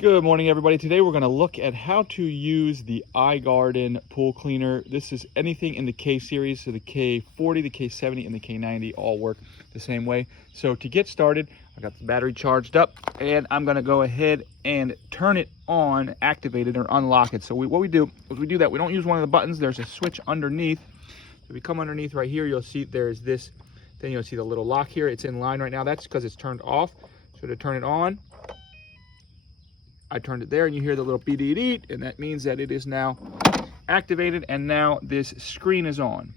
Good morning, everybody. Today we're going to look at how to use the iGarden pool cleaner. This is anything in the K series, so the K40, the K70, and the K90 all work the same way. So to get started, I got the battery charged up, and I'm going to go ahead and turn it on, activate it, or unlock it. So what we do is we do that. We don't use one of the buttons. There's a switch underneath. If you come underneath right here, you'll see there's this. Then you'll see the little lock here. It's in line right now. That's because it's turned off. So to turn it on, I turned it there, and you hear the little beep, and that means that it is now activated, and now this screen is on.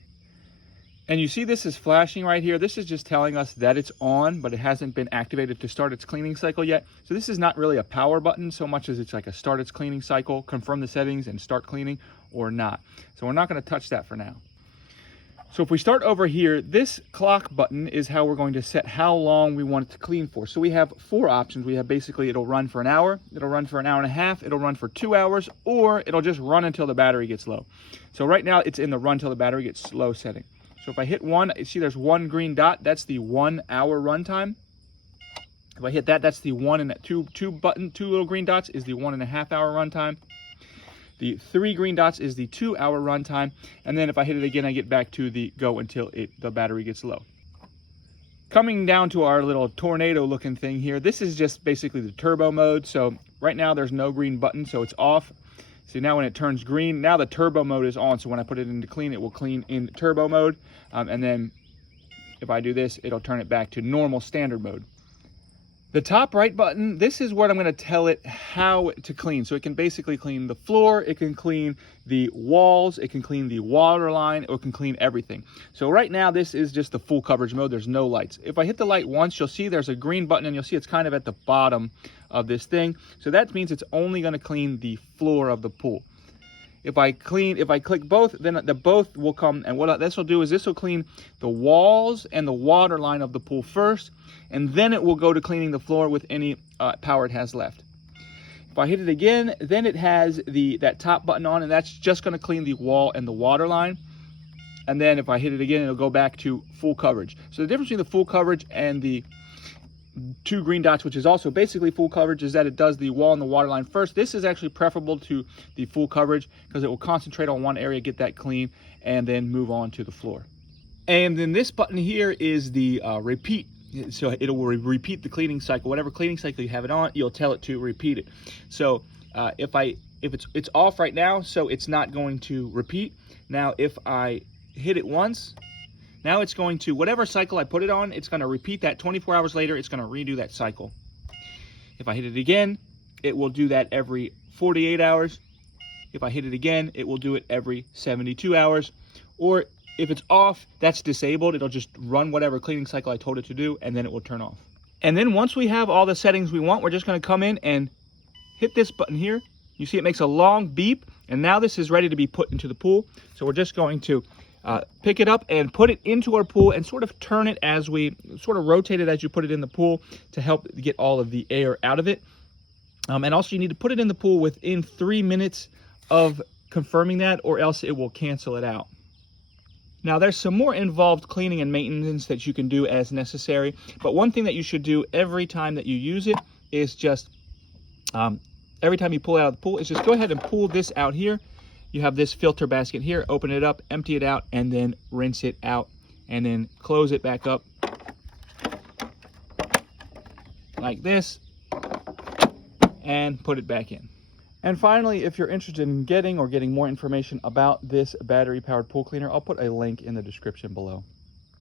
And you see this is flashing right here. This is just telling us that it's on, but it hasn't been activated to start its cleaning cycle yet. So this is not really a power button so much as it's like a start its cleaning cycle, confirm the settings, and start cleaning or not. So we're not going to touch that for now. So if we start over here, this clock button is how we're going to set how long we want it to clean for. So we have four options. We have basically it'll run for an hour, it'll run for an hour and a half, it'll run for 2 hours, or it'll just run until the battery gets low. So right now it's in the run till the battery gets low setting. So if I hit one, you see there's one green dot, that's the 1 hour runtime. If I hit that, that's the two little green dots is the 1.5 hour runtime. The 3 green dots is the 2 hour runtime, and then if I hit it again, I get back to the go until the battery gets low. Coming down to our little tornado looking thing here, this is just basically the turbo mode. So right now there's no green button, so it's off. See, now when it turns green, now the turbo mode is on. So when I put it into clean, it will clean in turbo mode. And then if I do this, it'll turn it back to normal standard mode. The top right button, this is what I'm going to tell it how to clean. So it can basically clean the floor, it can clean the walls, it can clean the water line, or it can clean everything. So right now this is just the full coverage mode. There's no lights. If I hit the light once, you'll see there's a green button, and you'll see it's kind of at the bottom of this thing. So that means it's only going to clean the floor of the pool. If I click both, then the both will come, and what this will do is this will clean the walls and the water line of the pool first, and then it will go to cleaning the floor with any power it has left. If I hit it again, then it has that top button on, and that's just going to clean the wall and the water line. And then if I hit it again, it'll go back to full coverage. So the difference between the full coverage and the 2 green dots, which is also basically full coverage, is that it does the wall and the water line first. This is actually preferable to the full coverage because it will concentrate on one area, get that clean, and then move on to the floor. And then this button here is the repeat. So it will repeat the cleaning cycle. Whatever cleaning cycle you have it on, you'll tell it to repeat it. So if it's off right now, so it's not going to repeat. Now if I hit it once, now it's going to, whatever cycle I put it on, it's going to repeat that 24 hours later. It's going to redo that cycle. If I hit it again, it will do that every 48 hours. If I hit it again, it will do it every 72 hours. Or if it's off, that's disabled. It'll just run whatever cleaning cycle I told it to do, and then it will turn off. And then once we have all the settings we want, we're just going to come in and hit this button here. You see it makes a long beep, and now this is ready to be put into the pool. So we're just going to pick it up and put it into our pool and sort of turn it as we sort of rotate it as you put it in the pool to help get all of the air out of it. And also you need to put it in the pool within 3 minutes of confirming that, or else it will cancel it out. Now there's some more involved cleaning and maintenance that you can do as necessary, but one thing that you should do every time that you use it is just, every time you pull it out of the pool, is just go ahead and pull this out here. You have this filter basket here, open it up, empty it out, and then rinse it out, and then close it back up like this, and put it back in. And finally, if you're interested in getting more information about this battery-powered pool cleaner, I'll put a link in the description below.